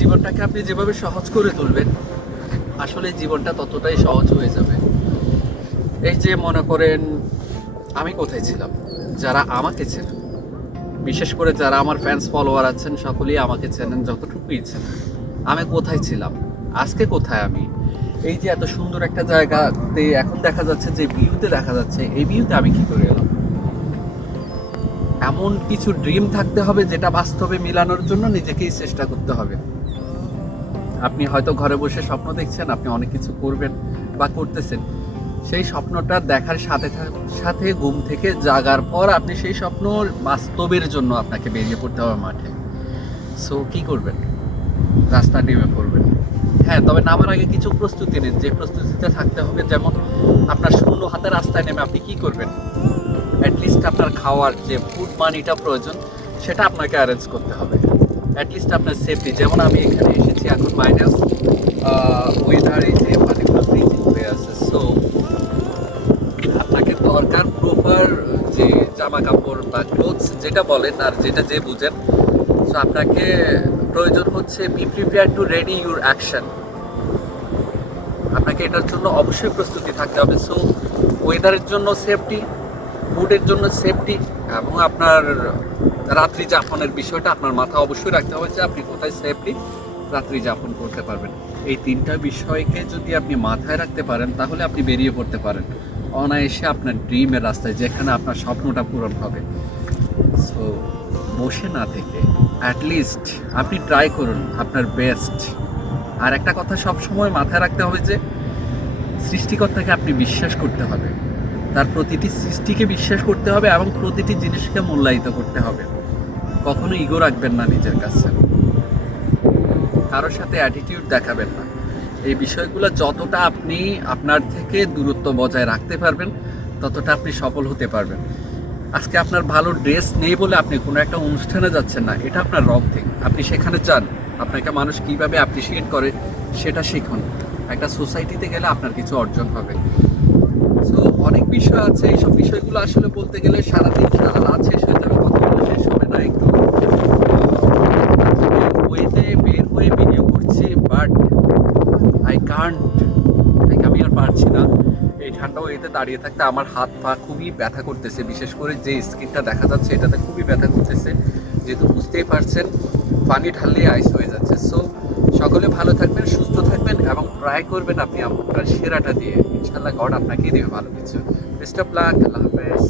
জীবনটাকে আপনি যেভাবে সহজ করে তুলবেন, আসলে জীবনটা ততটাই সহজ হয়ে যাবে। এই যে মনে করেন, আমি কোথায় ছিলাম, যারা আমাকে চেনেন, বিশেষ করে যারা আমার ফ্যান্স ফলোয়ার আছেন, সকলেই আমাকে চেনেন যতটুকুই চেনেন। আমি কোথায় ছিলাম, আজকে কোথায় আমি, এই যে এত সুন্দর একটা জায়গাতে এখন দেখা যাচ্ছে, যে ভিউতে দেখা যাচ্ছে, এই ভিউতে আমি কি করে এলাম। এমন কিছু ড্রিম থাকতে হবে যেটা বাস্তবে মিলানোর জন্য নিজেকেই চেষ্টা করতে হবে। আপনি হয়তো ঘরে বসে স্বপ্ন দেখছেন, আপনি অনেক কিছু করবেন বা করতেছেন, সেই স্বপ্নটা দেখার সাথে সাথে ঘুম থেকে জাগার পর আপনি সেই স্বপ্ন বাস্তবের জন্য আপনাকে বেরিয়ে পড়তে হবে মাঠে। সো কি করবেন? রাস্তা নেমে পড়বেন। হ্যাঁ, তবে নামার আগে কিছু প্রস্তুতি নিন, যে প্রস্তুতিতে থাকতে হবে। যেমন আপনার শূন্য হাতে রাস্তায় নেমে আপনি কি করবেন? অ্যাটলিস্ট আপনার খাওয়ার যে ফুড মানিটা প্রয়োজন, সেটা আপনাকে অ্যারেঞ্জ করতে হবে। অ্যাটলিস্ট আপনার সেফটি, যেমন আমি এখানে এসেছি এখন মাইনাস ওয়েদার, এই যে পানিগুলো ফ্রিজিং হয়ে আছে। সো আপনাকে দরকার প্রপার যে জামা কাপড় বা ক্লোথস যেটা বলেন আর যেটা যে বুঝেন। সো আপনাকে প্রয়োজন হচ্ছে B prepare to ready your action. আপনাকে এটার জন্য অবশ্যই প্রস্তুতি থাকতে হবে। সো ওয়েদারের জন্য সেফটি, ফুডের জন্য সেফটি, এবং আপনার রাত্রি যাপনের বিষয়টা আপনার মাথা অবশ্যই রাখতে হবে, যে আপনি কোথায় সেফলি রাত্রি যাপন করতে পারবেন। এই তিনটা বিষয়কে যদি আপনি মাথায় রাখতে পারেন, তাহলে আপনি বেরিয়ে পড়তে পারেন অনায়াসে আপনার ড্রিমের রাস্তায়, যেখানে আপনার স্বপ্নটা পূরণ হবে। সো বসে না থেকে অ্যাটলিস্ট আপনি ট্রাই করুন আপনার বেস্ট। আর একটা কথা সবসময় মাথায় রাখতে হবে, যে সৃষ্টিকর্তাকে আপনি বিশ্বাস করতে হবে, তার প্রতিটি সৃষ্টিকে বিশ্বাস করতে হবে, এবং প্রতিটি জিনিসকে মূল্যায়িত করতে হবে। কখনো ইগো রাখবেন না নিজের কাছে, কারোর সাথে অ্যাটিটিউড দেখাবেন না। এই বিষয়গুলো যতটা আপনি আপনার থেকে দূরত্ব বজায় রাখতে পারবেন, ততটা আপনি সফল হতে পারবেন। আজকে আপনার ভালো ড্রেস নেই বলে আপনি কোনো একটা অনুষ্ঠানে যাচ্ছেন না, এটা আপনার রং থিং। আপনি সেখানে যান, আপনাকে মানুষ কীভাবে অ্যাপ্রিসিয়েট করে সেটা শিখুন। একটা সোসাইটিতে গেলে আপনার কিছু অর্জন হবে। সো অনেক বিষয় আছে, এইসব বিষয়গুলো আসলে বলতে গেলে সারাদিন সারা রাত শেষ হয়ে যাবে, কথা বলে শেষ হবে না। একটু ওয়েতে বের হয়ে ভিডিও করছি, বাট আই কান্ট, আমি আর পারছি না। এই ঠান্ডা ওয়েতে দাঁড়িয়ে থাকতে আমার হাত পা খুবই ব্যথা করতেছে, বিশেষ করে যে স্কিনটা দেখা যাচ্ছে এটাতে খুবই ব্যথা করতেছে, যেহেতু বুঝতেই পারছেন পানি ঢাললেই আইস হয়ে যাচ্ছে। সো সকলে ভালো থাকবেন, সুস্থ থাকবেন, এবং ট্রাই করবেন আপনি আপনার সেরাটা দিয়ে। ইনশাল্লাহ গড আপনাকেই দেবে ভালো কিছু। Best of luck. আল্লাহ হাফেজ।